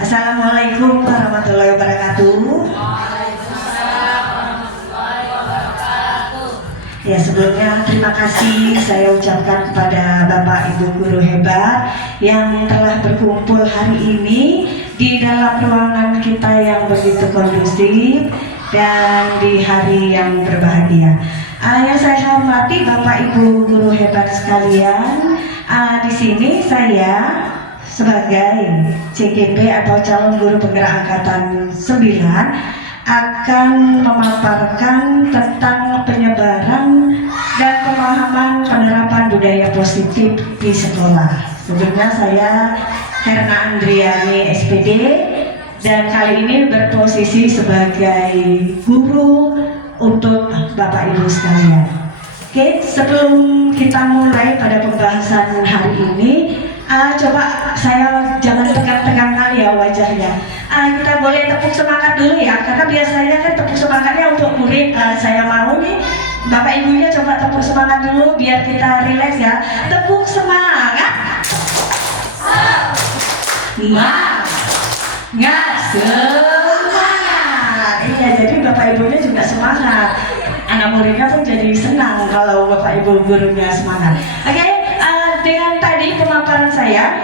Assalamualaikum warahmatullahi wabarakatuh. Ya, sebelumnya terima kasih saya ucapkan kepada Bapak Ibu guru hebat yang telah berkumpul hari ini di dalam ruangan kita yang begitu kondusif dan di hari yang berbahagia. Yang saya hormati Bapak Ibu guru hebat sekalian, di sini saya sebagai CGP atau calon guru penggerak angkatan 9 akan memaparkan tentang penyebaran dan pemahaman penerapan budaya positif di sekolah. Sebelumnya saya Herna Andriani SPD dan kali ini berposisi sebagai guru untuk Bapak Ibu sekalian. Oke, sebelum kita mulai pada pembahasan hari ini, coba saya jangan tegang-tegang kali ya wajahnya. Kita boleh tepuk semangat dulu ya, karena biasanya kan tepuk semangatnya untuk murid. Saya mau nih Bapak Ibunya coba tepuk semangat dulu biar kita rileks ya. Tepuk semangat. Semangat, semangat. Iya, jadi Bapak Ibunya juga semangat. Anak muridnya pun jadi senang kalau Bapak Ibu gurunya semangat. Oke, dengan tadi pemaparan saya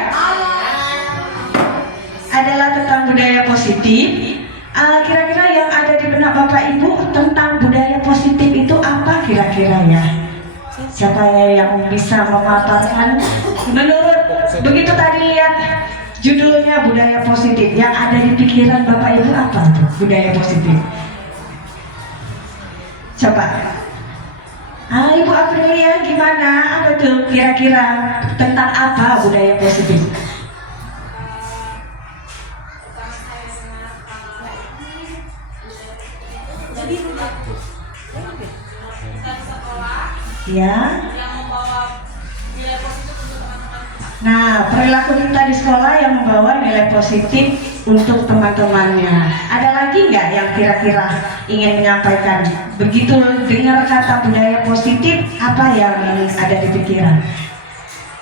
adalah tentang budaya positif. Kira-kira yang ada di benak Bapak Ibu tentang budaya positif itu apa kira-kira ya? Siapa yang bisa memaparkan? Menurut begitu tadi lihat judulnya budaya positif, yang ada di pikiran Bapak Ibu apa tuh budaya positif? Coba. Ibu Aprilia gimana? Apa tuh kira-kira tentang apa budaya positif? Ya. Nah, perilaku kita di sekolah yang membawa nilai positif untuk teman-temannya. Ada lagi nggak yang kira-kira ingin menyampaikan? Begitu dengar kata budaya positif, apa yang ada di pikiran?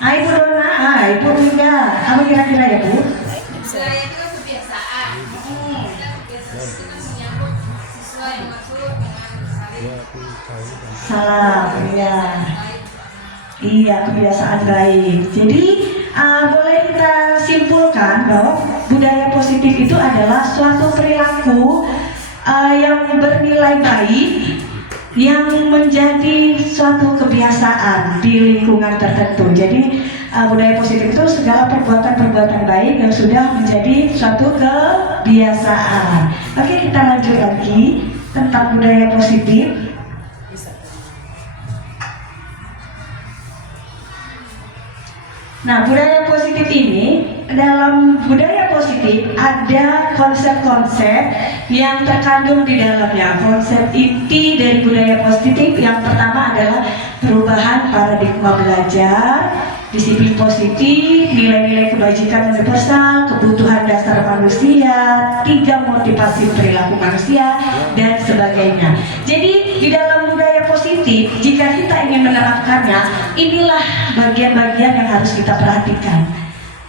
Ibu Dona, Ibu Rida, apa kira-kira ya Bu? Budaya itu kan kebiasaan. Kebiasaan itu kan menyambut siswa yang masuk dengan salam, iya. Iya, kebiasaan baik. Jadi boleh kita simpulkan bahwa budaya positif itu adalah suatu perilaku yang bernilai baik yang menjadi suatu kebiasaan di lingkungan tertentu. Jadi budaya positif itu segala perbuatan-perbuatan baik yang sudah menjadi suatu kebiasaan. Oke, kita lanjut lagi tentang budaya positif. Nah, budaya positif ini, dalam budaya positif ada konsep-konsep yang terkandung di dalamnya. Konsep inti dari budaya positif yang pertama adalah perubahan paradigma belajar, disiplin positif, nilai-nilai kebajikan universal, kebutuhan dasar manusia, 3 motivasi perilaku manusia, dan sebagainya. Jadi di dalam budaya positif, jika kita ingin menerapkannya, inilah bagian-bagian yang harus kita perhatikan.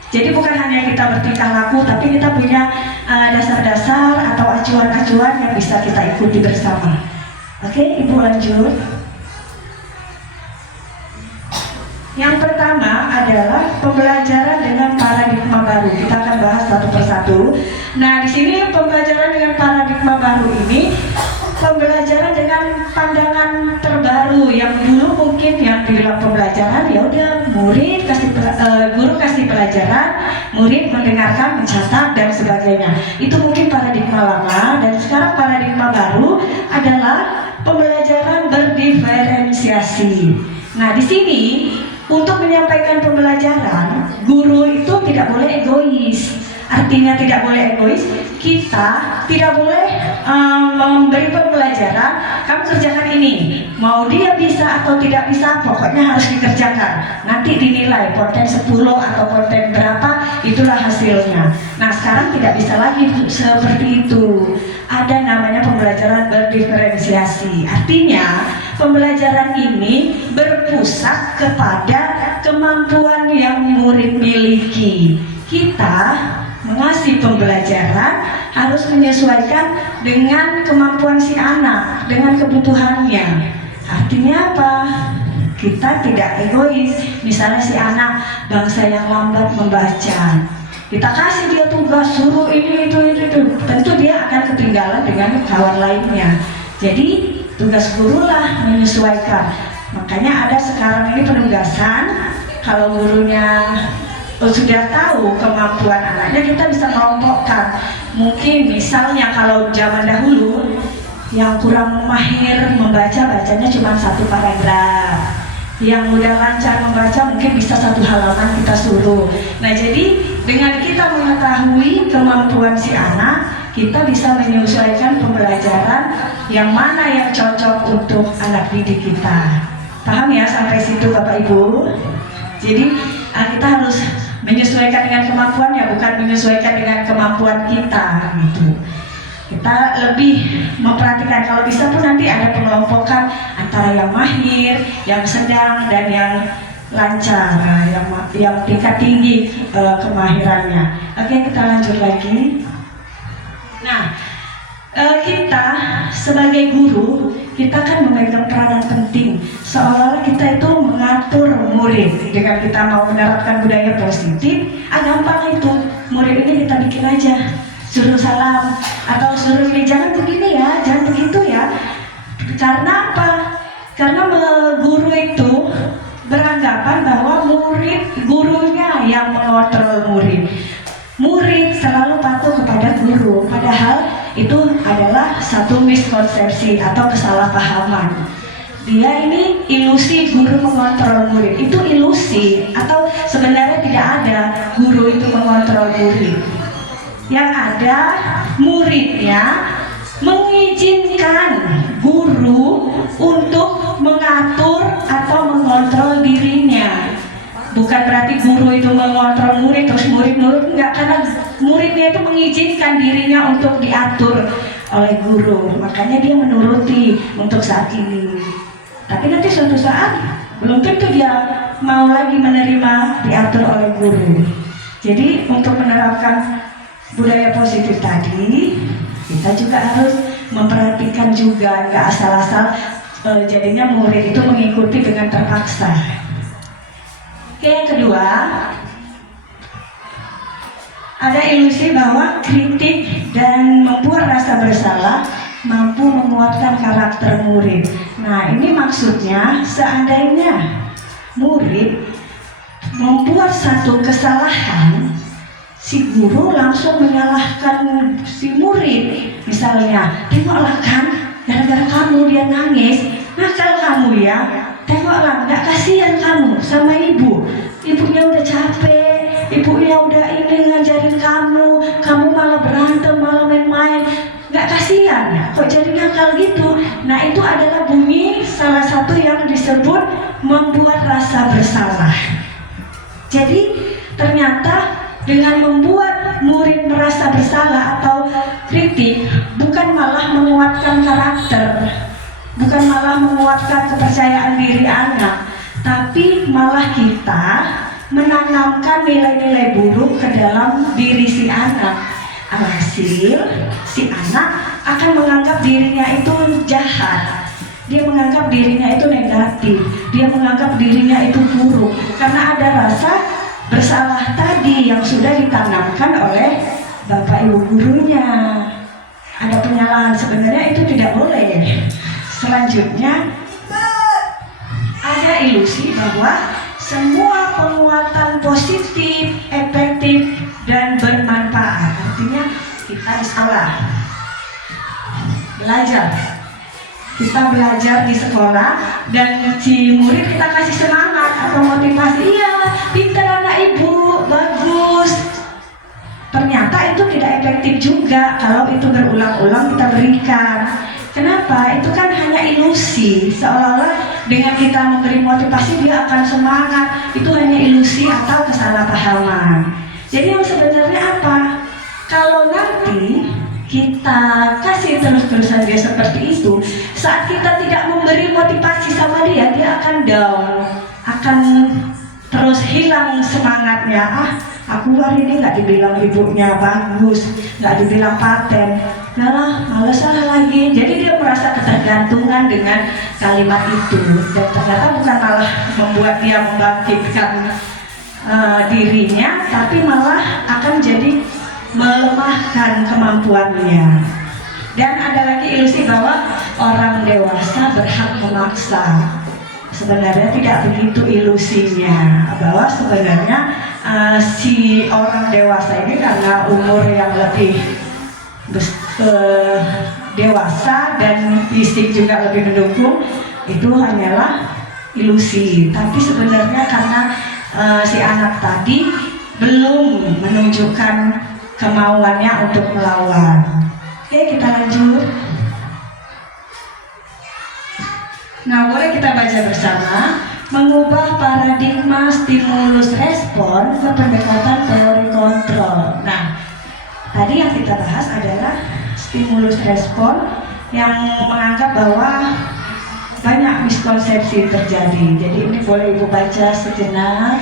Jadi bukan hanya kita bertingkah laku, tapi kita punya dasar-dasar atau acuan-acuan yang bisa kita ikuti bersama. Oke, Ibu lanjut. Yang pertama adalah pembelajaran dengan paradigma baru. Kita akan bahas satu persatu. Nah, di sini pembelajaran dengan paradigma baru ini pembelajaran dengan pandangan terbaru. Yang dulu mungkin yang dibilang pembelajaran ya udah murid kasih guru kasih pelajaran, murid mendengarkan, mencatat dan sebagainya. Itu mungkin paradigma lama, dan sekarang paradigma baru adalah pembelajaran berdiferensiasi. Nah, di sini untuk menyampaikan pembelajaran, guru itu tidak boleh egois. Artinya tidak boleh egois, kita tidak boleh memberi pembelajaran, kamu kerjakan ini, mau dia bisa atau tidak bisa, pokoknya harus dikerjakan. Nanti dinilai konten 10 atau konten berapa, itulah hasilnya. Nah, sekarang tidak bisa lagi seperti itu. Ada namanya pembelajaran berdiferensiasi. Artinya pembelajaran ini berpusat kepada kemampuan yang murid miliki. Kita mengasih pembelajaran harus menyesuaikan dengan kemampuan si anak, dengan kebutuhannya. Artinya apa? Kita tidak egois. Misalnya si anak bangsa yang lambat membaca, kita kasih dia tugas, suruh ini itu, tentu dia akan ketinggalan dengan kawan lainnya. Jadi tugas guru lah menyesuaikan. Makanya ada sekarang ini penugasan, kalau gurunya sudah tahu kemampuan anaknya, kita bisa kelompokkan. Mungkin misalnya kalau zaman dahulu yang kurang mahir membaca, bacanya cuma 1 paragraf. Yang udah lancar membaca mungkin bisa 1 halaman kita suruh. Nah, jadi dengan kita mengetahui kemampuan si anak, kita bisa menyesuaikan pembelajaran yang mana yang cocok untuk anak didik kita. Paham ya sampai situ Bapak Ibu? Jadi kita harus menyesuaikan dengan kemampuannya, bukan menyesuaikan dengan kemampuan kita gitu. Kita lebih memperhatikan, kalau bisa pun nanti ada pengelompokan antara yang mahir, yang sedang, dan yang lancar, yang tingkat tinggi kemahirannya. Oke, kita lanjut lagi. Nah, kita sebagai guru, kita kan memegang peranan penting, seolah-olah kita itu mengatur murid. Dengan kita mau menerapkan budaya positif, gampang itu, murid ini kita bikin aja, suruh salam atau suruh ini, jangan begini ya, jangan begitu ya. Karena apa? Karena guru itu beranggapan bahwa gurunya yang mengontrol murid. Murid selalu patuh kepada guru, padahal itu adalah satu miskonsepsi atau kesalahpahaman. Dia ini ilusi guru mengontrol murid, itu ilusi, atau sebenarnya tidak ada guru itu mengontrol murid. Yang ada muridnya mengizinkan guru untuk mengatur atau mengontrol dirinya. Bukan berarti guru itu mengontrol murid terus murid nurut, enggak, karena muridnya itu mengizinkan dirinya untuk diatur oleh guru, makanya dia menuruti untuk saat ini. Tapi nanti suatu saat belum tentu dia mau lagi menerima diatur oleh guru. Jadi untuk menerapkan budaya positif tadi, kita juga harus memperhatikan juga, nggak asal-asal jadinya murid itu mengikuti dengan terpaksa. Oke, yang kedua, ada ilusi bahwa kritik dan membuat rasa bersalah mampu menguatkan karakter murid. Nah, ini maksudnya seandainya murid membuat satu kesalahan, si guru langsung menyalahkan si murid. Misalnya, tengoklah kan, gara-gara kamu dia nangis, nakal kamu ya. Tengoklah, nggak kasihan kamu sama ibu. Ibunya udah capek, ibunya udah ini ngajarin kamu, kamu malah berantem, malah main-main. Nggak kasihan ya, kok jadi nakal gitu. Nah, itu adalah bunyi salah satu yang disebut membuat rasa bersalah. Jadi ternyata dengan membuat murid merasa bersalah atau kritik, bukan malah menguatkan karakter, bukan malah menguatkan kepercayaan diri anak, tapi malah kita menanamkan nilai-nilai buruk ke dalam diri si anak. Alhasil, si anak akan menganggap dirinya itu jahat, dia menganggap dirinya itu negatif, dia menganggap dirinya itu buruk, karena ada rasa bersalah tadi yang sudah ditanamkan oleh bapak ibu gurunya. Ada penyalahan, sebenarnya itu tidak boleh. Selanjutnya, ada ilusi bahwa semua penguatan positif, efektif, dan bermanfaat. Artinya kita di sekolah belajar, kita belajar di sekolah, dan si murid kita kasih semangat atau motivasi, iya pintar anak ibu, bagus. Ternyata itu tidak efektif juga kalau itu berulang-ulang kita berikan. Kenapa? Itu kan hanya ilusi, seolah-olah dengan kita memberi motivasi dia akan semangat. Itu hanya ilusi atau kesalahpahaman. Jadi yang sebenarnya apa? Kalau nanti kita kasih terus-terusan dia seperti itu, saat kita tidak memberi motivasi sama dia, dia akan down, akan terus hilang semangatnya. Aku hari ini nggak dibilang ibunya bagus, nggak dibilang paten, lah males lagi. Jadi dia merasa ketergantungan dengan kalimat itu, dan ternyata bukan malah membuat dia membangkitkan dirinya, tapi malah akan jadi melemahkan kemampuannya. Dan ada lagi ilusi bahwa orang dewasa berhak memaksa. Sebenarnya tidak begitu ilusinya, bahwa sebenarnya si orang dewasa ini karena umur yang lebih dewasa dan fisik juga lebih mendukung, itu hanyalah ilusi. Tapi sebenarnya karena si anak tadi belum menunjukkan kemauannya untuk melawan. Oke, kita lanjut. Nah, boleh kita baca bersama. Mengubah paradigma stimulus respon ke pendekatan teori kontrol. Nah, tadi yang kita bahas adalah stimulus respon yang menganggap bahwa banyak miskonsepsi terjadi. Jadi ini boleh Ibu baca sejenak.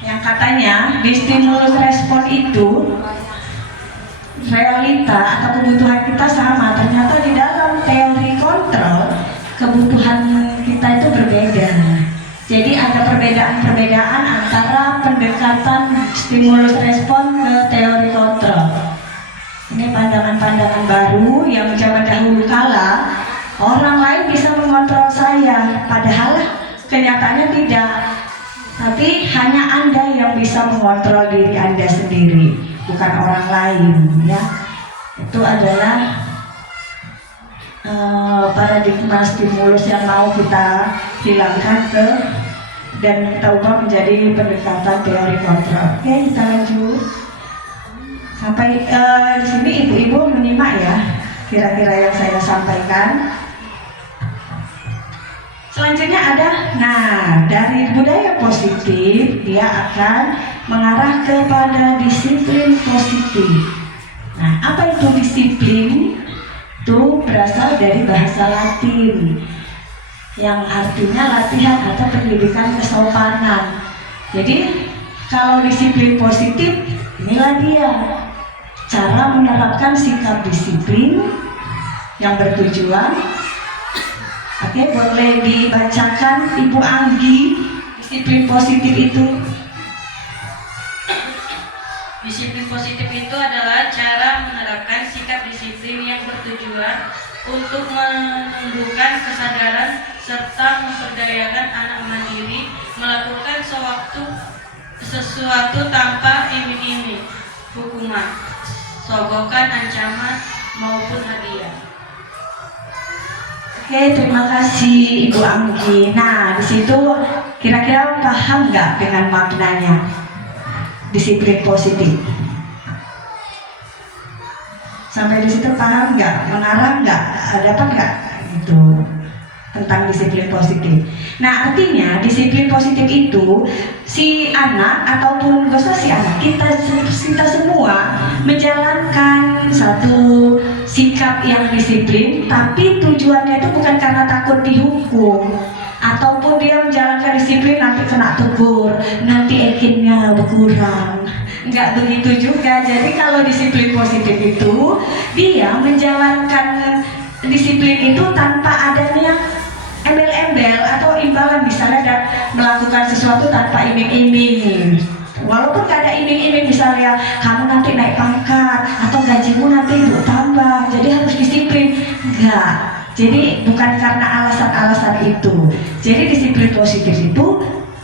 Yang katanya di stimulus respon itu realita atau kebutuhan kita sama, ternyata di dalam teori kontrol kebutuhan kita itu berbeda. Jadi ada perbedaan-perbedaan antara pendekatan stimulus respon ke teori kontrol. Ini pandangan-pandangan baru yang zaman dahulu kala orang lain bisa mengontrol saya, padahal kenyataannya tidak. Tapi hanya Anda yang bisa mengontrol diri Anda sendiri, bukan orang lain, ya. Itu adalah paradigma stimulus yang mau kita hilangkan dan kita ubah menjadi pendekatan teori kontrol. Oke, kita lanjut. Sampai di sini ibu-ibu menyimak ya, kira-kira yang saya sampaikan. Selanjutnya ada, dari budaya positif dia akan mengarah kepada disiplin positif. Nah, apa itu disiplin? Itu berasal dari bahasa Latin yang artinya latihan atau pendidikan kesopanan. Jadi kalau disiplin positif, inilah dia cara menerapkan sikap disiplin yang bertujuan. Oke, boleh dibacakan Ibu Anggi disiplin positif itu. Disiplin positif itu adalah cara menerapkan sikap disiplin yang bertujuan untuk menumbuhkan kesadaran serta memperdayakan anak mandiri melakukan sesuatu tanpa iming-iming, hukuman, sogokan, ancaman, maupun hadiah. Oke, terima kasih Ibu Anggi. Nah, di situ kira-kira paham nggak dengan maknanya disiplin positif? Sampai di situ paham nggak? Mengarah nggak? Dapat nggak? Gitu tentang disiplin positif. Nah, artinya disiplin positif itu si anak ataupun gak usah si anak, kita semua menjalankan satu sikap yang disiplin, tapi tujuannya itu bukan karena takut dihukum ataupun dia menjalankan disiplin nanti kena tegur, nanti ekinnya berkurang. Nggak begitu juga. Jadi kalau disiplin positif itu dia menjalankan disiplin itu tanpa adanya embel-embel atau imbalan, misalnya dan melakukan sesuatu tanpa iming-iming. Walaupun gak ada iming-iming, misalnya kamu nanti naik pangkat atau gajimu nanti bertambah, jadi harus disiplin. Enggak. Jadi bukan karena alasan-alasan itu. Jadi disiplin positif itu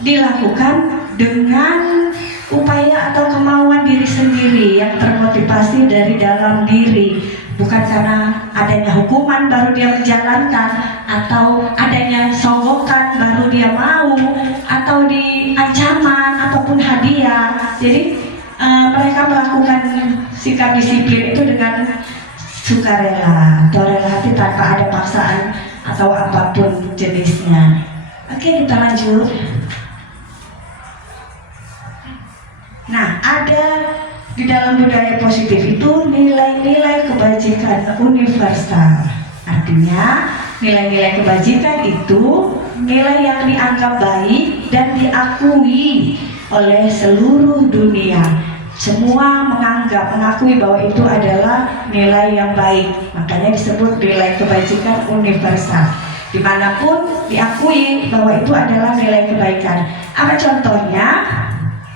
dilakukan dengan upaya atau kemauan diri sendiri yang termotivasi dari dalam diri. Bukan karena adanya hukuman baru dia menjalankan, atau adanya sogokan baru dia mau, atau di ancaman ataupun hadiah. Jadi mereka melakukan sikap disiplin itu dengan sukarela atau rela hati tanpa ada paksaan atau apapun jenisnya. Oke, kita lanjut. Nah, ada di dalam budaya positif itu nilai-nilai kebajikan universal. Artinya nilai-nilai kebajikan itu nilai yang dianggap baik dan diakui oleh seluruh dunia. Semua mengakui bahwa itu adalah nilai yang baik. Makanya disebut nilai kebajikan universal. Dimanapun diakui bahwa itu adalah nilai kebaikan. Apa contohnya?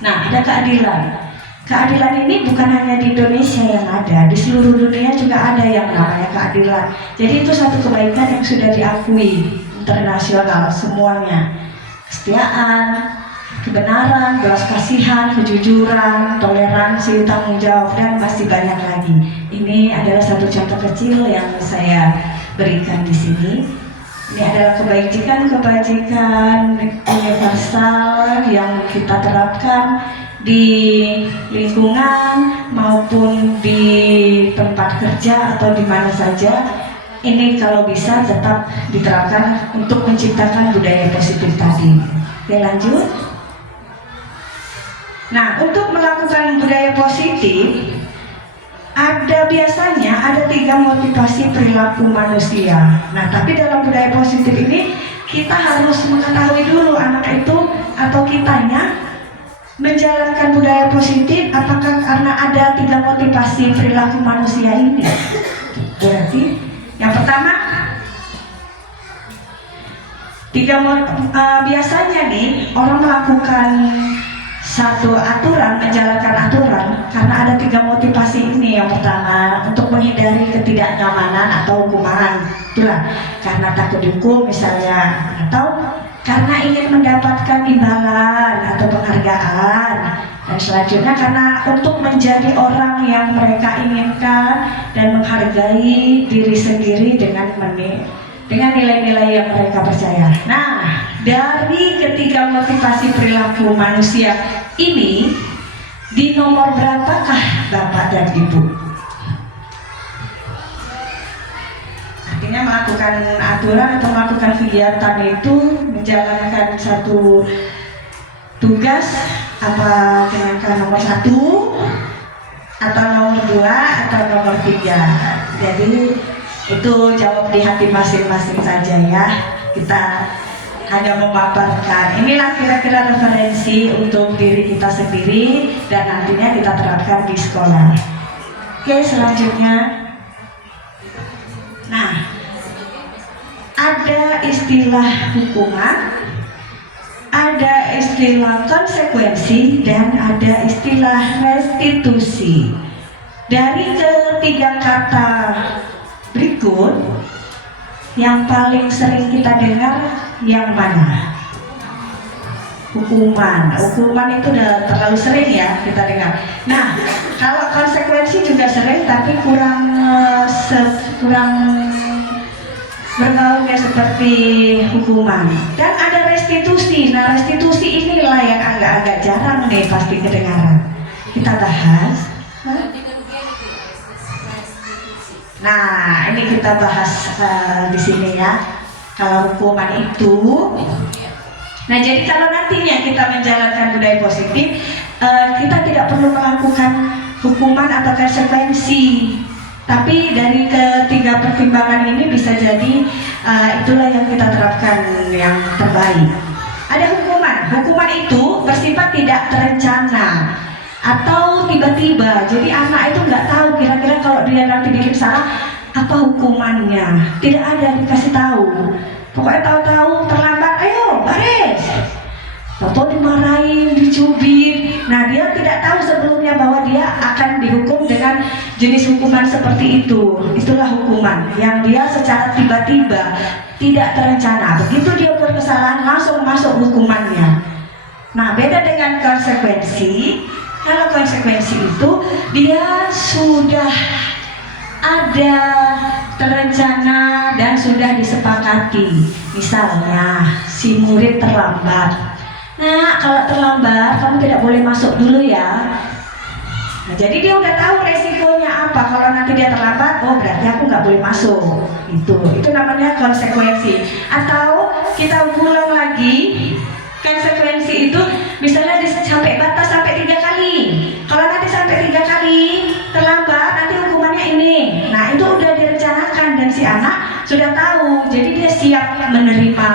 Nah, ada keadilan. Keadilan ini bukan hanya di Indonesia yang ada, di seluruh dunia juga ada yang namanya keadilan. Jadi itu satu kebaikan yang sudah diakui internasional semuanya. Kesetiaan, kebenaran, belas kasihan, kejujuran, toleransi, tanggung jawab, dan masih banyak lagi. Ini adalah satu contoh kecil yang saya berikan di sini. Ini adalah kebajikan universal yang kita terapkan di lingkungan maupun di tempat kerja atau di mana saja. Ini kalau bisa tetap diterapkan untuk menciptakan budaya positif tadi. Oke, lanjut. Nah, untuk melakukan budaya positif, biasanya ada 3 motivasi perilaku manusia. Nah, tapi dalam budaya positif ini kita harus mengetahui dulu anak itu atau kitanya menjalankan budaya positif apakah karena ada 3 motivasi perilaku manusia ini. Berarti yang pertama, biasanya nih orang melakukan satu aturan, menjalankan aturan karena ada 3 motivasi ini. Yang pertama, untuk menghindari ketidaknyamanan atau hukuman, itulah karena takut dihukum misalnya, atau karena ingin mendapatkan imbalan atau penghargaan, dan selanjutnya karena untuk menjadi orang yang mereka inginkan dan menghargai diri sendiri dengan nilai-nilai yang mereka percaya. Nah, dari ketiga motivasi perilaku manusia ini, di nomor berapakah Bapak dan Ibu? Artinya melakukan aturan atau melakukan kegiatan itu, menjalankan satu tugas, apa dengan nomor 1 atau nomor 2 atau nomor 3. Jadi itu jawab di hati masing-masing saja ya. Kita hanya memaparkan. Inilah kira-kira referensi untuk diri kita sendiri dan nantinya kita terapkan di sekolah. Oke, selanjutnya. Nah, ada istilah hukuman, ada istilah konsekuensi, dan ada istilah restitusi. Dari ketiga kata berikut, yang paling sering kita dengar yang mana? Hukuman. Hukuman itu udah terlalu sering ya kita dengar. Nah, kalau konsekuensi juga sering, tapi kurang bergaulnya seperti hukuman. Dan ada restitusi. Nah, restitusi inilah yang agak-agak jarang nih pasti kedengaran. Kita bahas. Nah, ini kita bahas di sini ya. Kalau hukuman itu, nah jadi kalau nantinya kita menjalankan budaya positif, kita tidak perlu melakukan hukuman atau konsekuensi. Tapi dari ketiga pertimbangan ini bisa jadi itulah yang kita terapkan yang terbaik. Ada hukuman. Hukuman itu bersifat tidak terencana atau tiba-tiba. Jadi anak itu nggak tahu kira-kira kalau dia nanti bikin salah apa hukumannya. Tidak ada dikasih tahu. Pokoknya tahu-tahu terlambat, ayo baris. Atau dimarahin, dicubit. Nah, dia tidak tahu sebelumnya bahwa dia akan dihukum dengan jenis hukuman seperti itu. Itulah hukuman yang dia secara tiba-tiba, tidak terencana. Begitu dia buat kesalahan, langsung masuk hukumannya. Nah, beda dengan konsekuensi. Kalau konsekuensi itu dia sudah ada terencana dan sudah disepakati. Misalnya si murid terlambat. Nah, kalau terlambat kamu tidak boleh masuk dulu ya. Nah, jadi dia udah tahu resikonya apa. Kalau nanti dia terlambat, oh berarti aku nggak boleh masuk. Itu namanya konsekuensi. Atau kita ulang lagi. Konsekuensi itu misalnya sampai batas sampai 3 kali. Kalau nanti sampai 3 kali terlambat, nanti hukumannya ini. Nah, itu udah direncanakan dan si anak sudah tahu. Jadi dia siap menerima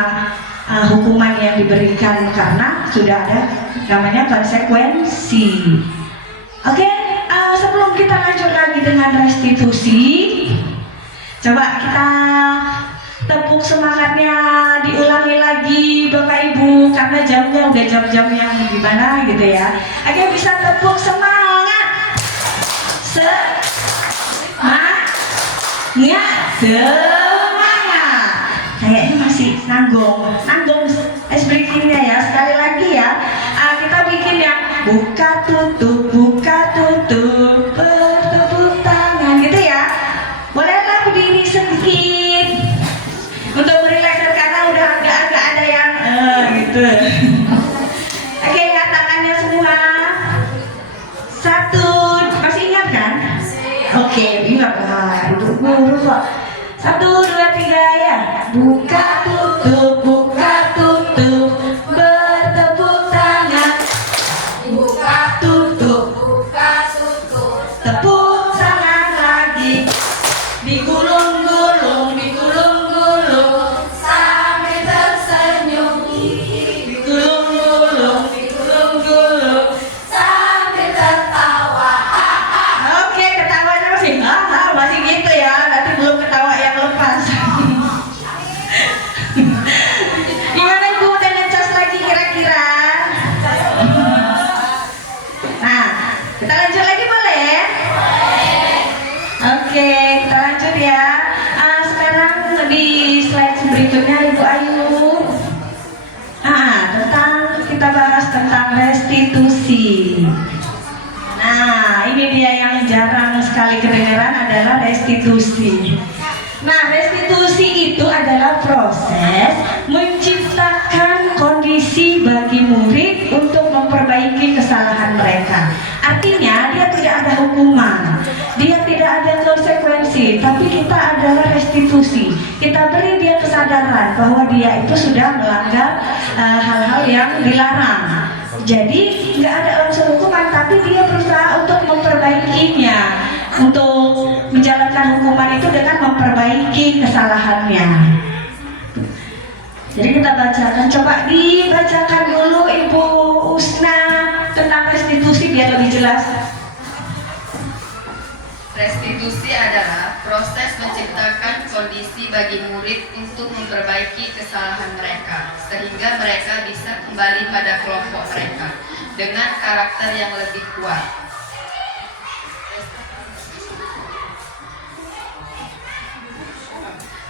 diberikan karena sudah ada namanya konsekuensi. Oke, sebelum kita lanjut lagi dengan restitusi, coba kita tepuk semangatnya, diulangi lagi Bapak Ibu, karena jamnya udah jam-jam yang gimana gitu ya. Oke, bisa tepuk semangat. Semangat. Kayaknya masih nanggung es breakingnya ya. Sekali lagi ya, kita bikin yang buka tutup bertepuk tangan gitu ya. Bolehlah berdiri sedikit untuk merelakskan karena udah agak ada yang gitu. Oke ya, tangannya semua. Satu, masih ingat kan? Oke, ingat lah. Duduk dulu kok. 1, 2, 3 ya. Buka tutup bertepuk tangan. Buka tutup tepuk tangan lagi. Digulung-gulung sambil tersenyum. Digulung-gulung sambil tertawa. Oke, ketawanya masih gitu ya. Nanti belum ketawa yang lepas. Gimana Ibu, udah ngecas lagi kira-kira? Nah, kita lanjut lagi boleh? Oke, kita lanjut ya. Sekarang di slide berikutnya Ibu Ayu. Kita bahas tentang restitusi. Nah, ini dia yang jarang sekali kedengaran adalah restitusi. Nah, restitusi itu adalah proses menciptakan kondisi bagi murid untuk memperbaiki kesalahan mereka. Artinya dia tidak ada hukuman, dia tidak ada konsekuensi, tapi kita adalah restitusi. Kita beri dia kesadaran bahwa dia itu sudah melanggar hal-hal yang dilarang. Jadi nggak ada langsung hukuman, tapi dia berusaha untuk memperbaikinya, untuk menjalankan hukuman itu dengan memperbaiki kesalahannya. Jadi kita bacakan, coba dibacakan dulu Ibu Usna tentang restitusi biar lebih jelas. Restitusi adalah proses menciptakan kondisi bagi murid untuk memperbaiki kesalahan mereka, sehingga mereka bisa kembali pada kelompok mereka dengan karakter yang lebih kuat.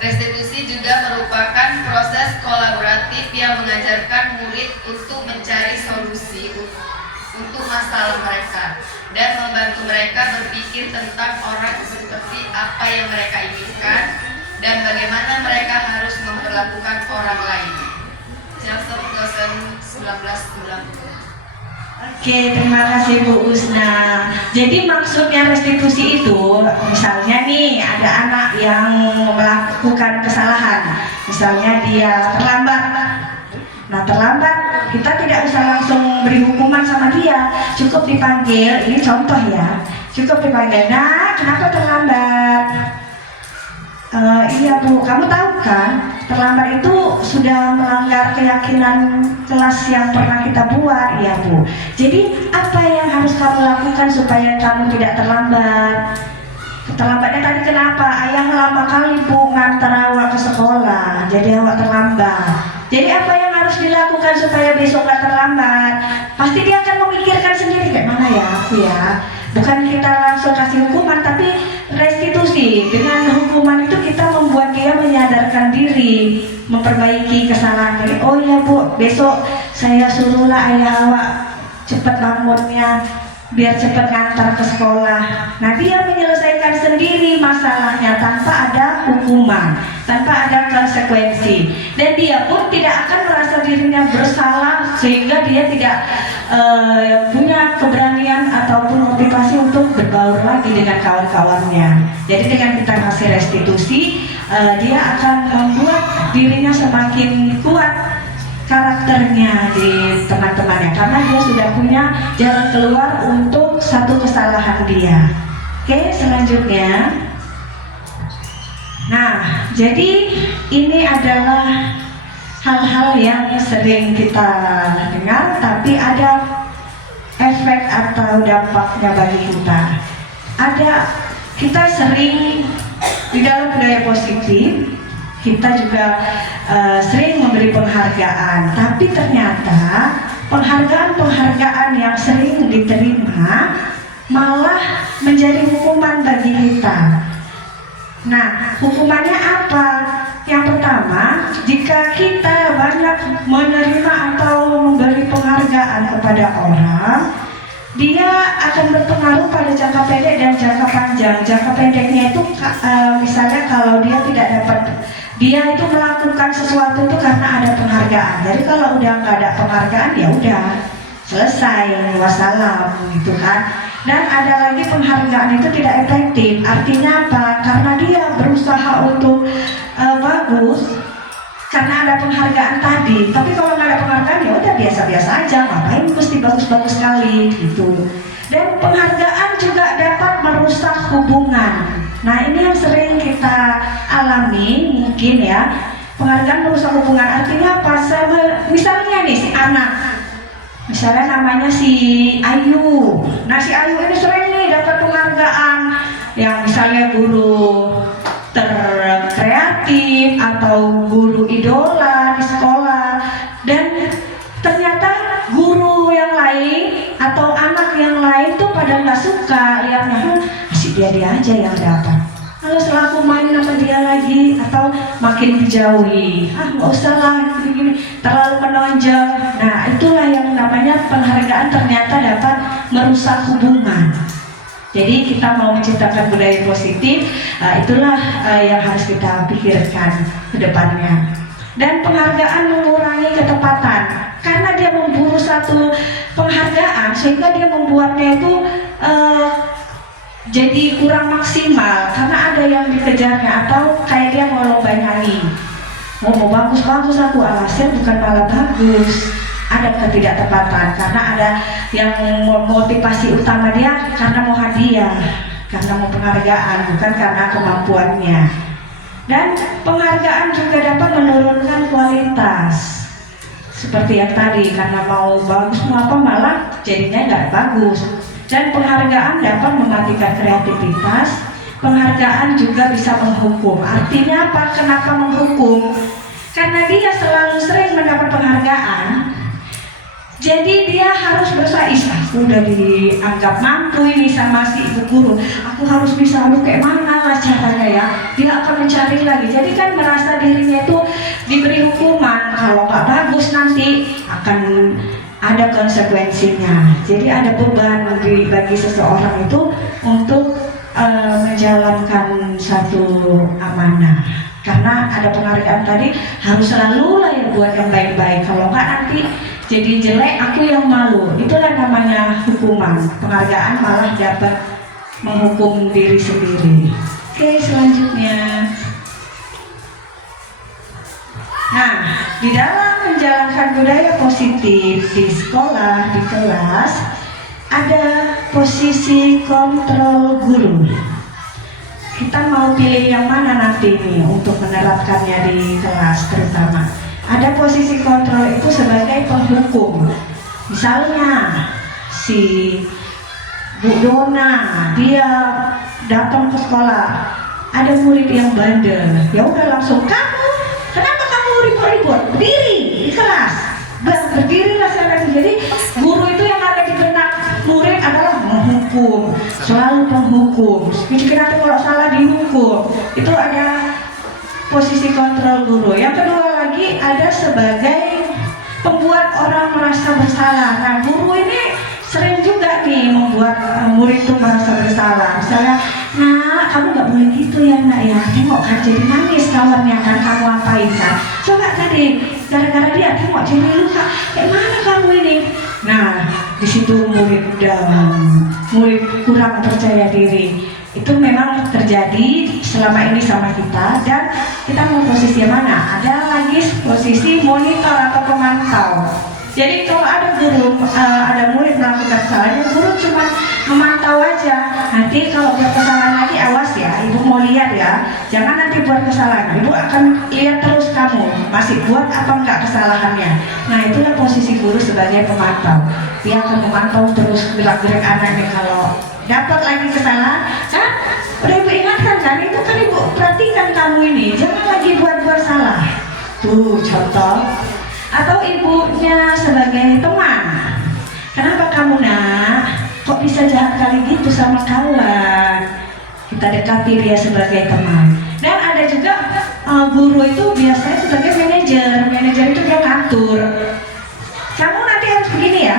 Restitusi juga merupakan proses kolaboratif yang mengajarkan murid untuk mencari solusi untuk masalah mereka dan membantu mereka berpikir tentang orang seperti apa yang mereka inginkan dan bagaimana mereka harus memperlakukan orang lain. Jackson 1990. Oke, terima kasih Bu Usna. Jadi maksudnya restitusi itu, misalnya nih ada anak yang melakukan kesalahan, misalnya dia terlambat. Nah, terlambat kita tidak usah langsung beri hukuman sama dia, cukup dipanggil. Ini contoh ya, cukup dipanggil. Nah, kenapa terlambat? Iya Bu, kamu tahu kan terlambat itu sudah melanggar keyakinan kelas yang pernah kita buat. Iya Bu, jadi apa yang harus kamu lakukan supaya kamu tidak terlambat? Terlambatnya tadi kenapa? Ayah lama kali Bu ngantar awak ke sekolah, jadi awak terlambat. Jadi apa yang harus dilakukan supaya besok gak terlambat? Pasti dia akan memikirkan sendiri, kayak mana ya aku ya. Bukan kita langsung kasih hukuman, tapi restitusi. Dengan hukuman itu kita membuat dia menyadarkan diri, memperbaiki kesalahan diri. Oh iya Bu, besok saya suruhlah ayah awak cepat bangunnya, biar cepat ngantar ke sekolah. Nah, dia menyelesaikan sendiri masalahnya tanpa ada hukuman, tanpa ada konsekuensi, dan dia pun tidak akan merasa dirinya bersalah sehingga dia tidak punya keberanian ataupun motivasi untuk berbaur lagi dengan kawan-kawannya. Jadi dengan kita kasih restitusi, dia akan membuat dirinya semakin kuat karakternya di teman-temannya, karena dia sudah punya jalan keluar untuk satu kesalahan dia. Oke, selanjutnya. Nah, jadi ini adalah hal-hal yang sering kita dengar tapi ada efek atau dampaknya bagi kita. Kita sering di dalam budaya positif, kita juga sering memberi penghargaan, tapi ternyata penghargaan yang sering diterima malah menjadi hukuman bagi kita. Nah, hukumannya apa? Yang pertama, jika kita banyak menerima atau memberi penghargaan kepada orang, dia akan berpengaruh pada jangka pendek dan jangka panjang. Jangka pendeknya itu misalnya kalau dia itu melakukan sesuatu itu karena ada penghargaan. Jadi kalau udah nggak ada penghargaan, ya udah selesai, wassalam gitu kan. Dan ada lagi penghargaan itu tidak efektif. Artinya apa? Karena dia berusaha untuk bagus karena ada penghargaan tadi. Tapi kalau nggak ada penghargaan, ya udah biasa-biasa aja. Ngapain mesti bagus-bagus sekali gitu. Dan penghargaan juga dapat merusak hubungan. Nah, ini yang sering kita alami mungkin ya. Penghargaan merusak hubungan. Artinya apa? Misalnya nih si anak, misalnya namanya si Ayu. Nah, si Ayu ini sering nih dapat penghargaan yang misalnya guru terkreatif atau guru idola di sekolah, dan ternyata guru yang lain atau anak yang lain tuh pada nggak suka lihatnya, si dia aja yang dapat. Kalau setelah aku main sama dia lagi atau makin dijauhi, nggak usah lah gini, terlalu menonjol. Nah, itulah yang namanya penghargaan ternyata dapat merusak hubungan. Jadi kita mau menciptakan budaya positif, itulah yang harus kita pikirkan ke depannya. Dan penghargaan mengurangi ketepatan, karena dia memburu satu penghargaan sehingga dia membuatnya itu jadi kurang maksimal karena ada yang dikejarnya, atau kayak dia mau lomba nyanyi, mau bagus-bagus aku, alhasil bukan malah bagus. Ada ketidaktepatan karena ada yang motivasi utama dia karena mau hadiah, karena mau penghargaan, bukan karena kemampuannya. Dan penghargaan juga dapat menurunkan kualitas, seperti yang tadi, karena mau bagus mau apa malah jadinya nggak bagus. Dan penghargaan dapat mematikan kreativitas. Penghargaan juga bisa menghukum. Artinya apa? Kenapa menghukum? Karena dia selalu sering mendapat penghargaan, jadi dia harus berusaha, aku udah dianggap mampu ini sama si ibu guru, aku harus bisa, kayak mana lah caranya ya. Dia akan mencari lagi, jadi kan merasa dirinya itu diberi hukuman. Kalau nggak bagus nanti akan ada konsekuensinya. Jadi ada beban bagi seseorang itu untuk menjalankan satu amanah. Karena ada penghargaan tadi, harus selalu lah yang buat yang baik-baik. Kalau nggak nanti jadi jelek, aku yang malu. Itulah namanya hukuman. Penghargaan malah dapat menghukum diri sendiri. Oke, selanjutnya. Nah, di dalam menjalankan budaya positif di sekolah, di kelas, ada posisi kontrol guru. Kita mau pilih yang mana nanti nih untuk menerapkannya di kelas terutama. Ada posisi kontrol itu sebagai penghukum. Misalnya si Bu Dona, dia datang ke sekolah, ada murid yang bandel, ya udah langsung, kamu kenapa kamu ribut-ribut, berdiri di kelas, berdirilah sana. Jadi guru itu yang ada di benak murid adalah menghukum, selalu menghukum. Jadi nanti kalau salah dihukum. Itu ada posisi kontrol guru. Yang kedua lagi ada sebagai pembuat orang merasa bersalah. Nah, guru ini sering juga nih membuat murid itu merasa bersalah. Misalnya, nah kamu nggak boleh gitu ya nak ya. Tengok kan jadi nangis kawannya kan, kamu apain kan? Coba tadi gara-gara dia tengok jadi luka. Kayak mana kamu ini? Nah, di situ murid kurang percaya diri. Itu memang terjadi selama ini sama kita, dan kita mau posisi mana? Ada lagi posisi monitor atau pemantau. Jadi kalau ada guru, ada murid melakukan kesalahan, guru cuma memantau aja. Nanti kalau buat kesalahan lagi, awas ya, ibu mau lihat ya, jangan nanti buat kesalahan. Ibu akan lihat terus kamu masih buat apa enggak kesalahannya. Nah itulah posisi guru sebagai pemantau. Dia akan memantau terus gerak-gerik anaknya. Kalau dapat lagi kesalahan, kan udah ibu ingatkan kan, itu kan ibu perhatikan kamu ini, jangan lagi buat-buat salah. Tuh contoh. Atau ibunya sebagai teman, kenapa kamu nak kok bisa jahat kali gitu sama kawan? Kita dekati dia sebagai teman. Dan ada juga guru itu biasanya sebagai manajer itu dia ngatur, kamu nanti harus begini ya,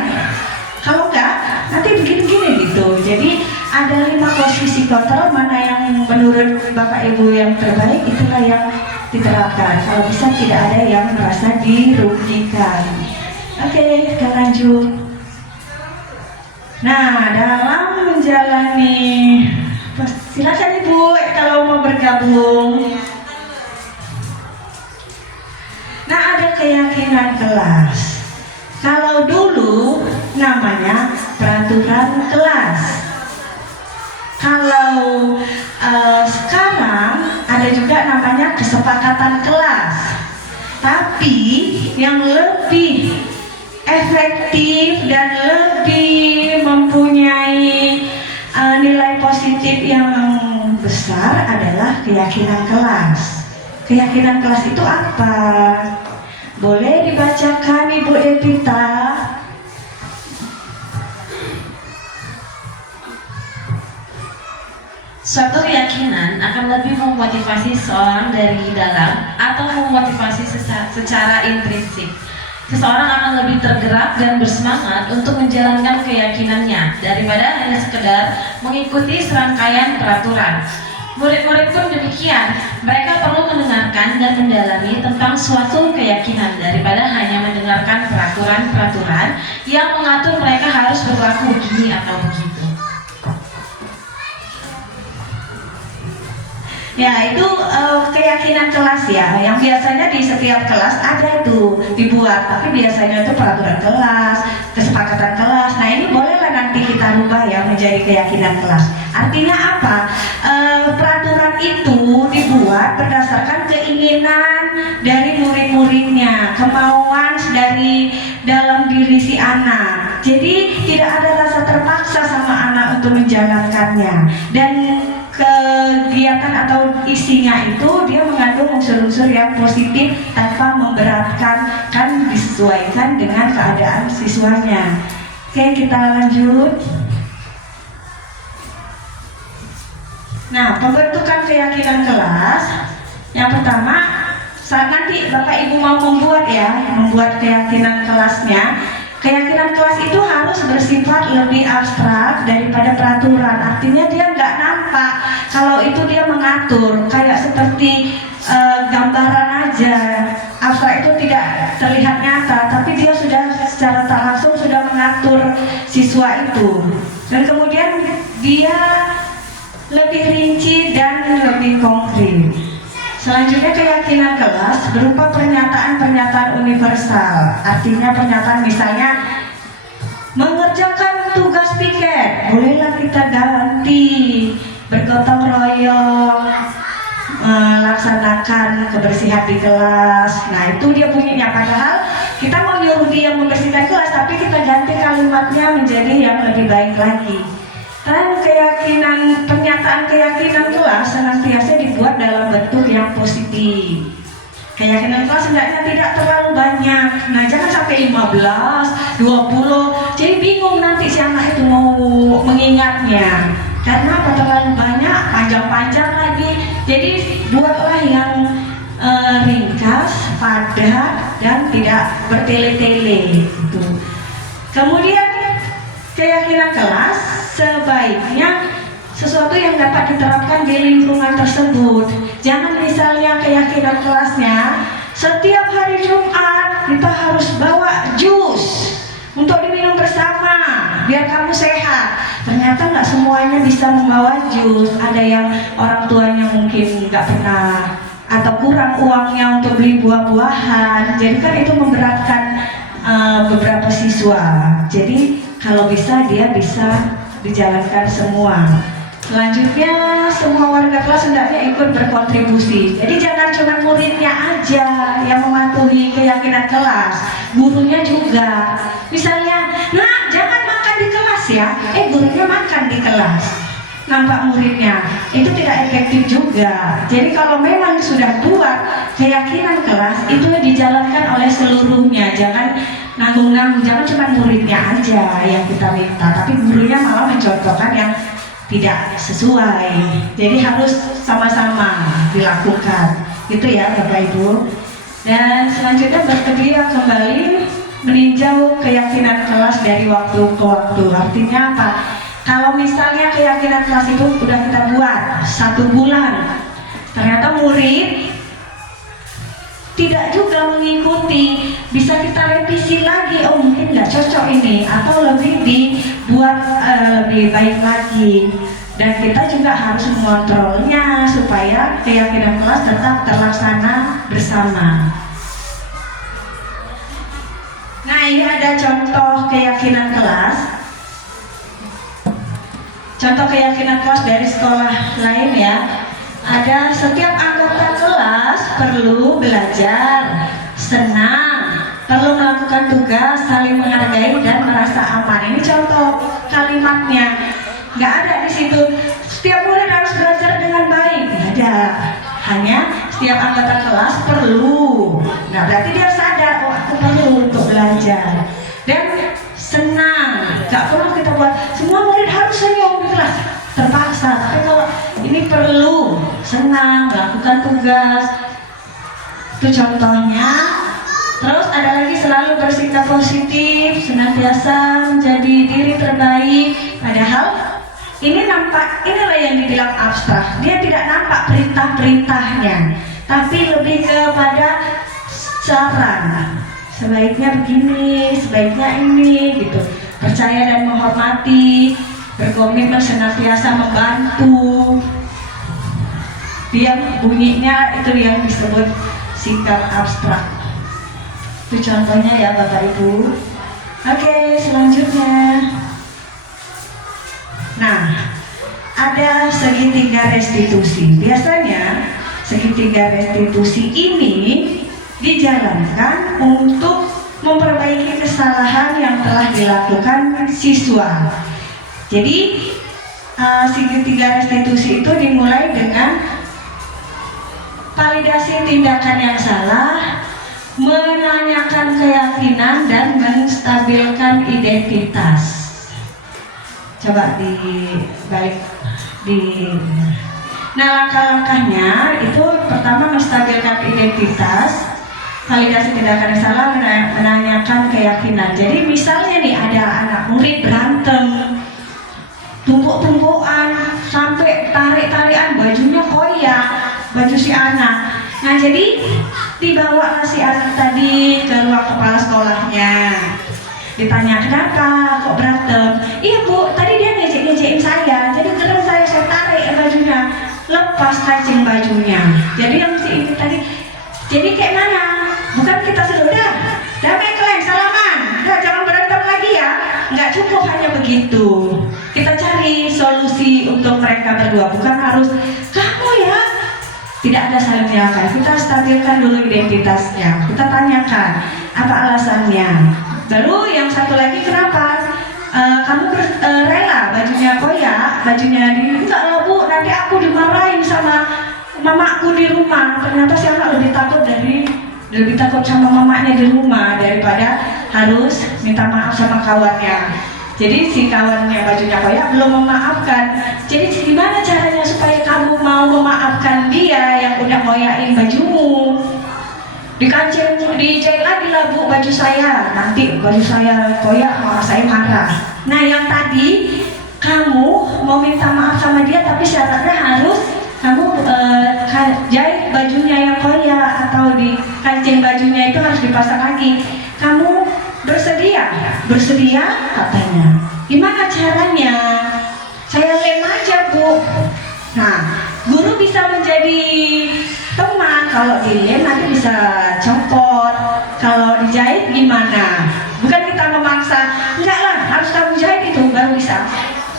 kalau enggak nanti begini-begini gitu. Jadi ada 5 posisi kontrol, mana yang menurut bapak ibu yang terbaik, itulah yang diterapkan. Kalau bisa tidak ada yang merasa dirugikan. Oke, kita lanjut. Nah, dalam menjalani, silakan ibu kalau mau bergabung. Nah, ada keyakinan kelas. Kalau dulu namanya peraturan kelas. Kalau sekarang ada juga namanya kesepakatan kelas. Tapi yang lebih efektif dan lebih mempunyai nilai positif yang besar adalah keyakinan kelas. Keyakinan kelas itu apa? Boleh dibacakan Ibu Devita? Suatu keyakinan akan lebih memotivasi seseorang dari dalam atau memotivasi secara intrinsik. Seseorang akan lebih tergerak dan bersemangat untuk menjalankan keyakinannya daripada hanya sekedar mengikuti serangkaian peraturan. Murid-murid pun demikian, mereka perlu mendengarkan dan mendalami tentang suatu keyakinan daripada hanya mendengarkan peraturan-peraturan yang mengatur mereka harus berlaku begini atau begitu. Ya, itu keyakinan kelas ya, yang biasanya di setiap kelas ada itu dibuat, tapi biasanya itu peraturan kelas, kesepakatan kelas. Nah ini bolehlah nanti kita rubah ya menjadi keyakinan kelas. Artinya apa? Peraturan itu dibuat berdasarkan keinginan dari murid-muridnya, kemauan dari dalam diri si anak. Jadi tidak ada rasa terpaksa sama anak untuk menjalankannya. Dan kegiatan atau isinya itu dia mengandung unsur-unsur yang positif tanpa memberatkan, kan disesuaikan dengan keadaan siswanya. Oke, kita lanjut. Nah, pembentukan keyakinan kelas yang pertama, saat nanti Bapak Ibu mau membuat keyakinan kelasnya. Keyakinan kelas itu harus bersifat lebih abstrak daripada peraturan. Artinya dia nggak nampak kalau itu dia mengatur, kayak seperti gambaran aja. Abstrak itu tidak terlihat nyata, tapi dia sudah secara tak langsung sudah mengatur siswa itu. Dan kemudian dia lebih rinci dan lebih konkret. Selanjutnya keyakinan kelas berupa pernyataan-pernyataan universal. Artinya pernyataan misalnya mengerjakan tugas piket, bolehlah kita ganti, bergotong royong, melaksanakan kebersihan di kelas. Nah itu dia bunyinya, padahal kita mau nyuruh dia membersihkan kelas, tapi kita ganti kalimatnya menjadi yang lebih baik lagi. Dan pernyataan keyakinan kelas senantiasa dibuat dalam bentuk yang positif. Keyakinan kelas hendaknya tidak terlalu banyak. Nah jangan sampai 15, 20. Jadi bingung nanti si anak itu mau mengingatnya. Karena apa, terlalu banyak, panjang-panjang lagi. Jadi buatlah yang ringkas, padat, dan tidak bertele-tele. Gitu. Kemudian keyakinan kelas sebaiknya sesuatu yang dapat diterapkan di lingkungan tersebut. Jangan misalnya keyakinan kelasnya setiap hari Jumat kita harus bawa jus untuk diminum bersama biar kamu sehat. Ternyata nggak semuanya bisa membawa jus. Ada yang orang tuanya mungkin nggak pernah atau kurang uangnya untuk beli buah-buahan. Jadi kan itu memberatkan beberapa siswa. Jadi kalau bisa dia bisa dijalankan semua. Selanjutnya semua warga kelas hendaknya ikut berkontribusi. Jadi jangan cuma muridnya aja yang mematuhi keyakinan kelas, gurunya juga. Misalnya, nah jangan makan di kelas ya, gurunya makan di kelas. Nampak muridnya, itu tidak efektif juga. Jadi kalau memang sudah buat keyakinan kelas, itu dijalankan oleh seluruhnya. Jangan nanggung-nanggung, jangan cuma muridnya aja yang kita minta, tapi gurunya malah mencontohkan yang tidak sesuai. Jadi harus sama-sama dilakukan. Gitu ya Bapak Ibu. Dan selanjutnya bersedia kembali meninjau keyakinan kelas dari waktu ke waktu. Artinya apa? Kalau misalnya keyakinan kelas itu udah kita buat 1 bulan, ternyata murid tidak juga mengikuti, bisa kita revisi lagi. Oh mungkin nggak cocok ini, atau lebih dibuat lebih baik lagi. Dan kita juga harus mengontrolnya supaya keyakinan kelas tetap terlaksana bersama. Nah ini ada contoh keyakinan kelas. Contoh keyakinan kelas dari sekolah lain ya. Ada setiap anggota kelas perlu belajar, senang, perlu melakukan tugas, saling menghargai dan merasa aman. Ini contoh kalimatnya. Nggak ada di situ setiap murid harus belajar dengan baik. Nggak ada. Hanya setiap anggota kelas perlu. Nah berarti dia sadar, oh aku perlu untuk belajar. Dan senang. Nggak perlu kita buat semua murid harus senyum di kelas. Terpaksa. Tapi kalau ini perlu senang, melakukan tugas. Itu contohnya. Terus ada lagi selalu bersikap positif, senantiasa menjadi diri terbaik. Padahal ini nampak, inilah yang dibilang abstrak. Dia tidak nampak perintah-perintahnya, tapi lebih kepada saran. Sebaiknya begini, sebaiknya ini, gitu. Percaya dan menghormati, berkomitmen senantiasa membantu. Dia bunyinya itu yang disebut sikap abstrak. Itu contohnya ya Bapak Ibu. Oke, selanjutnya. Nah, ada segitiga restitusi. Biasanya segitiga restitusi ini dijalankan untuk memperbaiki kesalahan yang telah dilakukan siswa. Jadi segitiga restitusi itu dimulai dengan validasi tindakan yang salah, menanyakan keyakinan dan menstabilkan identitas. Coba dibalik Nah langkah-langkahnya itu pertama menstabilkan identitas, validasi tindakan yang salah, menanyakan keyakinan. Jadi misalnya nih ada anak murid berantem, tumpuk-tumpukan sampai tarik-tarikan, bajunya koyak, baju si anak. Nah jadi dibawalah si anak tadi ke ruang kepala sekolahnya. Ditanya kenapa kok berantem? Iya bu, tadi dia ngejek-ngejekin saya, jadi keren saya tarik bajunya, lepas kancing bajunya. Jadi yang si ini tadi, jadi kayak mana? Bukan kita sudah damai kalian, salaman, udah jangan berantem lagi ya. Nggak cukup hanya begitu. Kita cari solusi untuk mereka berdua, bukan harus kamu ya. Tidak ada saling menyalahkan. Kita stabilkan dulu identitasnya. Kita tanyakan apa alasannya. Baru yang satu lagi kenapa kamu rela bajunya koyak, bajunya enggak lah bu, nanti aku dimarahin sama mamaku di rumah. Ternyata si anak lebih takut sama mamanya di rumah daripada harus minta maaf sama kawannya. Jadi si kawannya bajunya koyak belum memaafkan. Jadi gimana caranya supaya kamu mau memaafkan dia yang udah koyakin bajumu? Dikancing, dijahit lagi lah bu baju saya, nanti baju saya koyak malah saya marah. Nah yang tadi kamu mau minta maaf sama dia tapi syaratnya harus kamu jahit bajunya yang koyak atau di kancing bajunya itu harus dipasang lagi. Kamu bersedia? Bersedia katanya. Gimana caranya? Saya lem aja bu. Nah guru bisa menjadi teman, kalau dilem nanti bisa copot, kalau dijahit gimana? Bukan kita memaksa, enggak lah harus kamu jahit itu baru bisa.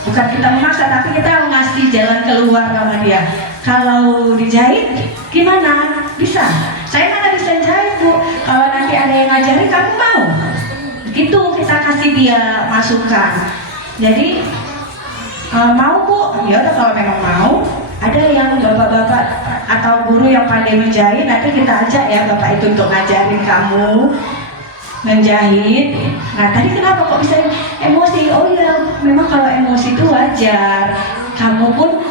Bukan kita memaksa, tapi kita ngasih jalan keluar sama dia. Kalau dijahit gimana? Bisa. Saya mana bisa jahit, Bu. Kalau nanti ada yang ngajarin, kamu mau? Gitu kita kasih dia masukan. Jadi mau, Bu? Ya udah, kalau memang mau. Ada yang bapak-bapak atau guru yang pandai menjahit, nanti kita ajak ya bapak itu untuk ngajarin kamu menjahit. Nah tadi kenapa kok bisa emosi? Oh iya, memang kalau emosi itu wajar. Kamu pun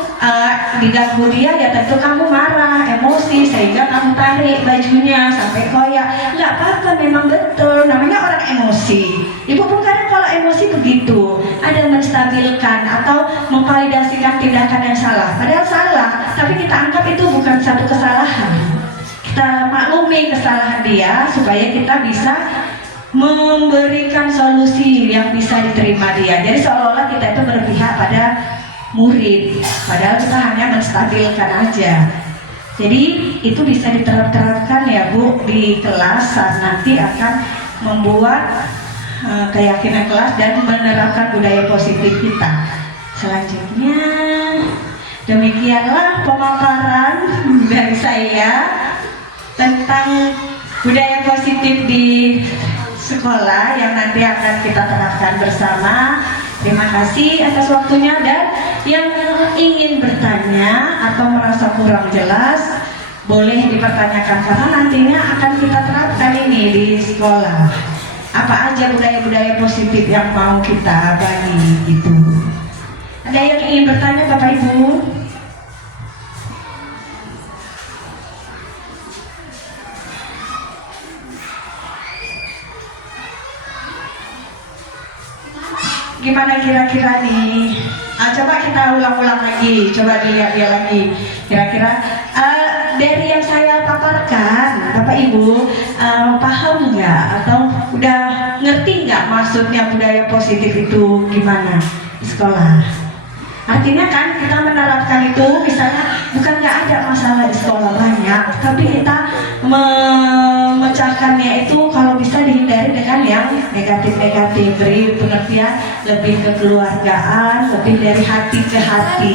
diganggu dia, ya tentu kamu marah, emosi, sehingga kamu tarik bajunya sampai koyak. Nggak apa-apa, memang betul, namanya orang emosi. Ibu pun kadang kalau emosi begitu, ada menstabilkan atau memvalidasikan tindakan yang salah, padahal salah, tapi kita anggap itu bukan satu kesalahan. Kita maklumi kesalahan dia supaya kita bisa memberikan solusi yang bisa diterima dia. Jadi seolah-olah kita itu berpihak pada murid, padahal kita hanya menstabilkan aja. Jadi itu bisa diterapkan ya Bu di kelas, saat nanti akan membuat keyakinan kelas dan menerapkan budaya positif kita. Selanjutnya demikianlah pemaparan dari saya tentang budaya positif di sekolah yang nanti akan kita terapkan bersama. Terima kasih atas waktunya, dan yang ingin bertanya atau merasa kurang jelas boleh dipertanyakan, karena nantinya akan kita terapkan ini di sekolah. Apa aja budaya-budaya positif yang mau kita bagi gitu. Ada yang ingin bertanya Bapak Ibu? Gimana kira-kira nih? Coba kita ulang-ulang lagi, coba dilihat dia lagi. Kira-kira dari yang saya paparkan, Bapak Ibu paham nggak atau udah ngerti nggak maksudnya budaya positif itu gimana di sekolah? Artinya kan kita menerapkan itu, misalnya bukan nggak ada masalah di sekolah banyak, tapi kita memecahkannya itu kalau bisa dihindari dengan yang negatif-negatif, beri pengertian lebih kekeluargaan, lebih dari hati ke hati.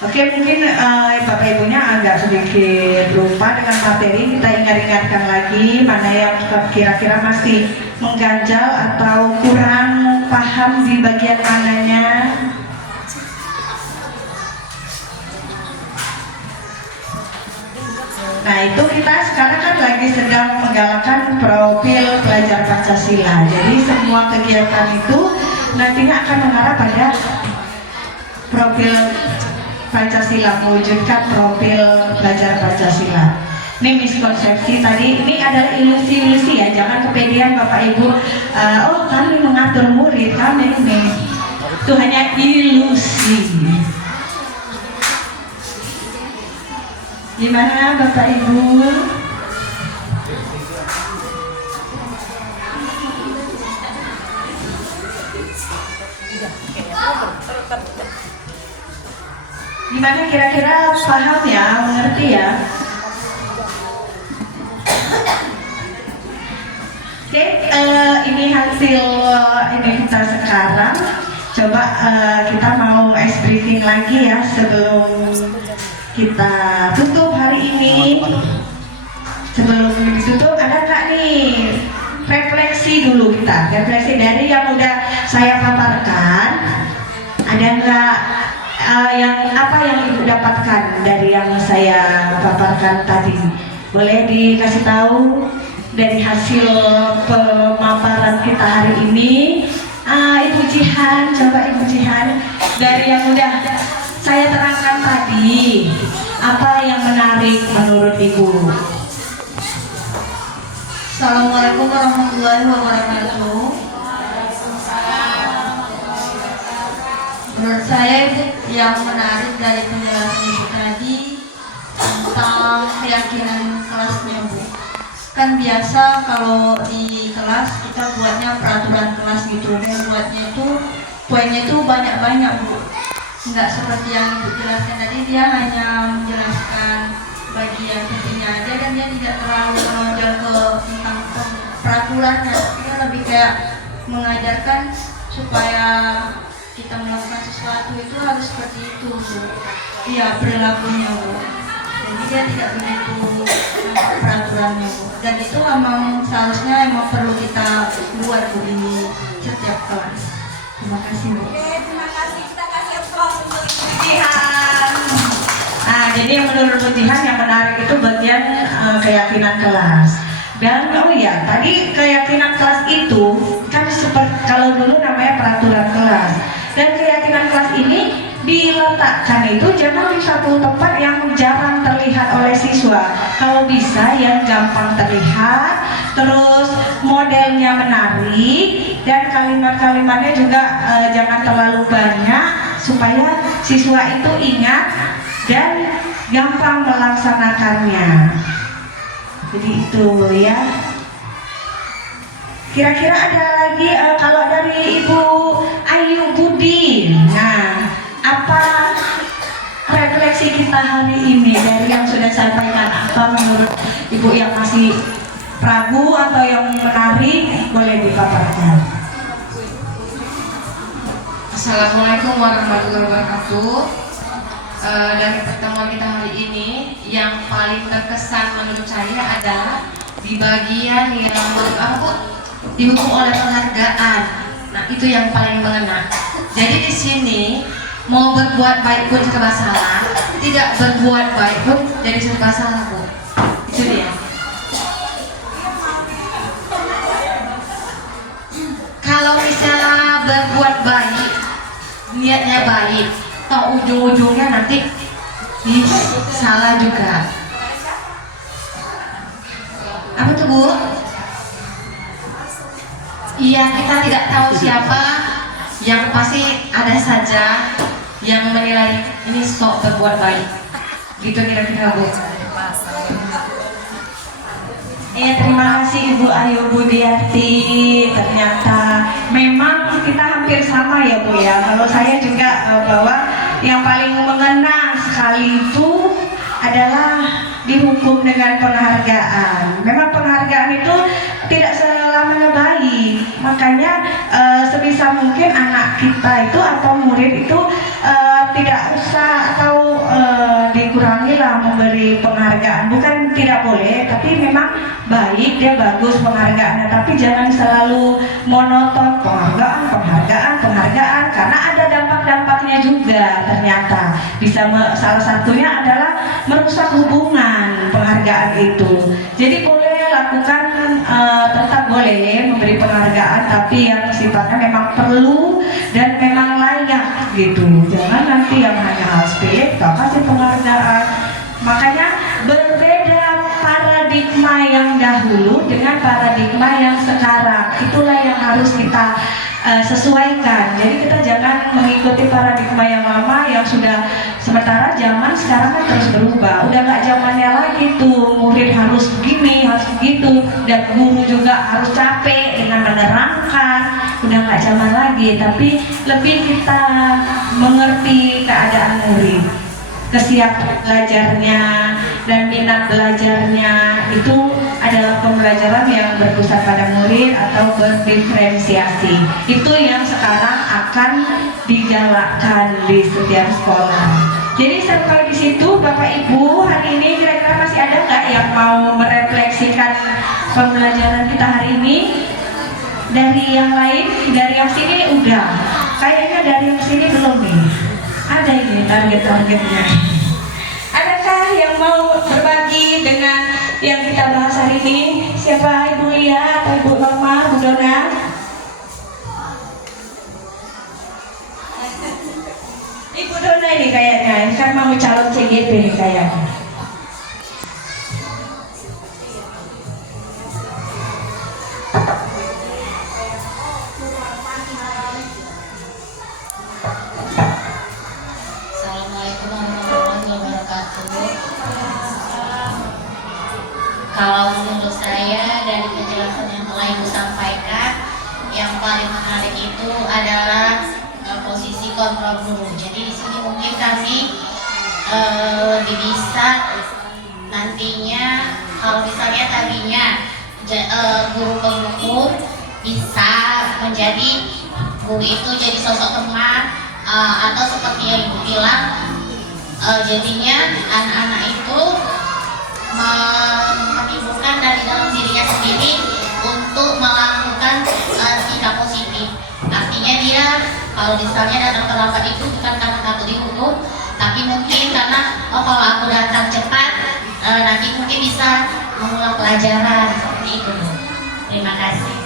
Oke, mungkin Bapak Ibunya agak sedikit lupa dengan materi. Kita ingat-ingatkan lagi mana yang kira-kira masih mengganjal atau kurang paham di bagian mananya. Nah itu kita sekarang kan lagi sedang menggalakkan profil pelajar Pancasila. Jadi semua kegiatan itu nantinya akan mengarah pada profil Pancasila, mewujudkan profil pelajar Pancasila. Ini miskonsepsi tadi, ini adalah ilusi-ilusi ya, jangan kepedean Bapak Ibu. Oh kami mengatur murid, kami ini, itu hanya ilusi. Gimana Bapak Ibu? Gimana kira-kira paham ya, mengerti ya? Oke, ini hasil ini kita sekarang. Coba kita mau ice briefing lagi ya sebelum kita tutup hari ini. Sebelum ditutup, ada nggak nih refleksi dulu kita? Refleksi dari yang udah saya paparkan. Ada nggak yang apa yang Ibu dapatkan dari yang saya paparkan tadi? Boleh dikasih tahu dari hasil pemaparan kita hari ini. Ibu Jihan, coba Ibu Jihan, dari yang udah saya terangkan tadi, apa yang menarik menurut Ibu? Assalamualaikum warahmatullahi wabarakatuh. Menurut saya yang menarik dari penjelasan Ibu tadi tentang keyakinan kelasnya Bu. Kan biasa kalau di kelas kita buatnya peraturan kelas gitu, dan buatnya itu poinnya itu banyak-banyak Bu. Enggak seperti yang Ibu jelaskan tadi, dia hanya menjelaskan bagian pentingnya aja dan dia tidak terlalu menonjol ke peraturannya. Ini lebih kayak mengajarkan supaya kita melakukan sesuatu itu harus seperti itu, Bu. Iya, perilakunya, Bu. Jadi dia tidak begitu peraturannya, Bu. Dan itu memang seharusnya emang perlu kita buat, Bu, di setiap kelas. Terima kasih, Bu. Terima kasih. Kita kasih applause untuk Jihan. Nah, jadi yang menurut Bu Jihan yang menarik itu bagian keyakinan kelas. Dan oh iya, tadi keyakinan kelas itu kan seperti kalau dulu namanya peraturan kelas. Dan keyakinan kelas ini diletakkan itu jangan di satu tempat yang jarang terlihat oleh siswa. Kalau bisa yang gampang terlihat, terus modelnya menarik, dan kalimat-kalimatnya juga jangan terlalu banyak supaya siswa itu ingat dan gampang melaksanakannya. Jadi itu ya. Kira-kira ada lagi kalau dari Ibu Ayu Budi. Nah, apa refleksi kita hari ini dari yang sudah sampaikan? Apa menurut Ibu yang masih ragu atau yang menarik, boleh dipaparkan. Assalamualaikum warahmatullahi wabarakatuh. Dari pertemuan kita hari ini, yang paling berkesan menurut saya adalah di bagian yang didukung oleh penghargaan. Nah, itu yang paling mengena. Jadi di sini mau berbuat baik pun serba salah, tidak berbuat baik pun jadi serba salah, Bu. Itu dia. Kalau misalnya berbuat baik, niatnya baik, toh ujung-ujungnya nanti salah juga. Apa tuh, Bu? Iya, kita tidak tahu siapa, yang pasti ada saja yang menilai ini sok berbuat baik. Gitu kira-kira, Bu. Iya, terima kasih Ibu Ayu Budiarti. Ternyata memang kita hampir sama ya, Bu ya. Kalau saya juga bahwa yang paling mengena sekali itu adalah dihukum dengan penghargaan. Memang penghargaan itu tidak selamanya baik. Makanya sebisa mungkin anak kita itu atau murid itu tidak usah atau dikurangi lah memberi penghargaan. Bukan tidak boleh, tapi memang baik, dia bagus penghargaannya. Tapi jangan selalu monoton penghargaan, karena ada dampak-dampaknya juga ternyata. Bisa salah satunya adalah merusak hubungan penghargaan itu. Jadi boleh lakukan, tetap boleh memberi penghargaan, tapi yang sifatnya memang perlu dan memang layak gitu. Jangan nanti yang hanya hal sepele tak kasih penghargaan. Makanya berbeda paradigma yang dahulu dengan paradigma yang sekarang. Itulah yang harus kita sesuaikan. Jadi kita jangan mengikuti paradigma yang lama yang sudah, sementara zaman sekarang kan terus berubah. Udah nggak zamannya lagi tuh murid harus begini, harus begitu, dan guru juga harus capek dengan menerangkan. Udah nggak zaman lagi, tapi lebih kita mengerti keadaan murid, kesiapan belajarnya dan minat belajarnya. Itu adalah pembelajaran yang berpusat pada murid atau berdiferensiasi. Itu yang sekarang akan digalakkan di setiap sekolah. Jadi sampai di situ Bapak Ibu, hari ini kira-kira masih ada nggak yang mau merefleksikan pembelajaran kita hari ini? Dari yang lain, dari yang sini udah. Kayaknya dari yang sini belum nih. Ada ini target-targetnya. Adakah yang mau berbagi dengan yang kita bahas hari ini? Siapa, Ibu Lia atau Ibu Norma, Bu Dona? Ibu Dona ini kayaknya, kan mau calon CGP nih kayaknya. Assalamualaikum warahmatullahi wabarakatuh. Kalau menurut saya dari penjelasan yang telah Ibu sampaikan, yang paling menarik itu adalah posisi kontrol guru. Jadi di sini mungkin kami lebih bisa nantinya, kalau misalnya tadinya guru pengukur bisa menjadi guru itu jadi sosok teman, atau seperti yang Ibu bilang, jadinya anak-anak itu menimbulkan dari dalam dirinya sendiri untuk melakukan sikap positif. Artinya dia kalau misalnya datang terlambat itu bukan karena takut dihukum, tapi mungkin karena kalau aku datang cepat nanti mungkin bisa mengulang pelajaran seperti itu, Bu. Terima kasih.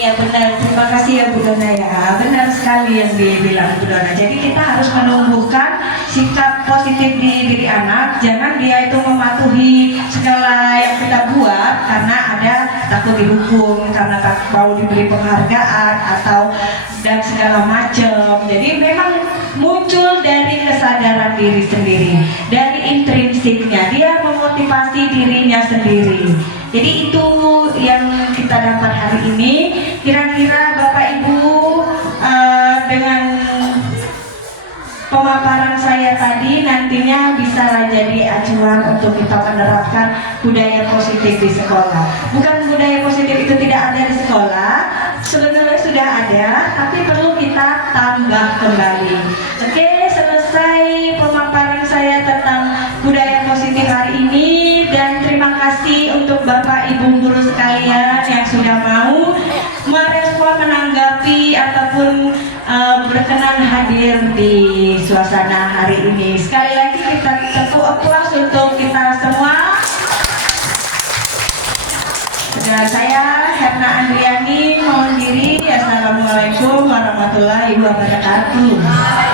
Ya benar, terima kasih ya Bu Dona ya. Benar sekali yang dibilang Bu Dona. Jadi kita harus menumbuhkan sikap positif di diri anak. Jangan dia itu mematuhi segala yang kita buat karena ada takut dihukum, karena tak mau diberi penghargaan atau dan segala macam. Jadi memang muncul dari kesadaran diri sendiri, dari intrinsiknya dia memotivasi dirinya sendiri. Jadi itu yang kita dapat hari ini. Kira-kira Bapak Ibu dengan pemaparan saya tadi nantinya bisa jadi acuan untuk kita menerapkan budaya positif di sekolah. Bukan budaya positif itu tidak ada di sekolah, sebenarnya sudah ada, tapi perlu kita tambah kembali. Oke, selesai pemaparan saya tentang budaya positif hari ini, dan terima kasih untuk Bapak Ibu guru sekalian yang sudah mau merespon, menanggapi ataupun berkenan hadir di suasana hari ini. Sekali lagi kita tepuk aplaus untuk kita semua. Dan saya Herna Andriani mohon diri. Assalamualaikum warahmatullahi wabarakatuh.